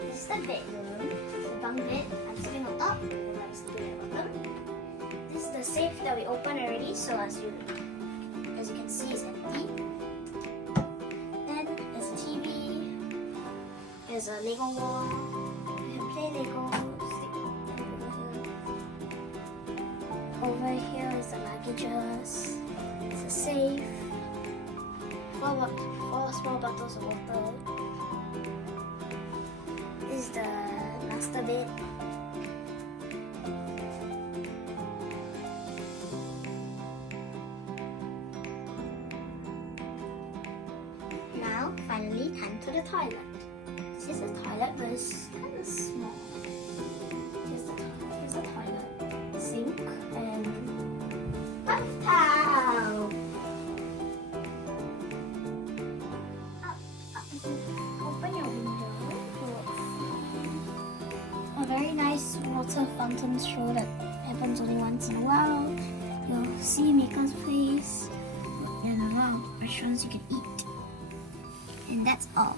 This is the bedroom. It's a bunk bed. I'm sitting on top. And I'm sitting at the bottom. This is the safe that we opened already. So as you can see, it's empty. Then there's a TV. There's a Lego wall. You can play Lego. Over here is the luggages. It's a safe. Four small bottles of water. This is the master bed. Now, finally, time to the toilet. This is the toilet, but it's kind of small. Here's the toilet, sink, and bathtub. Open your window. A very nice water fountain show that happens only once in a while. You'll see Maker's Place and a lot of restaurants you can eat. And that's all.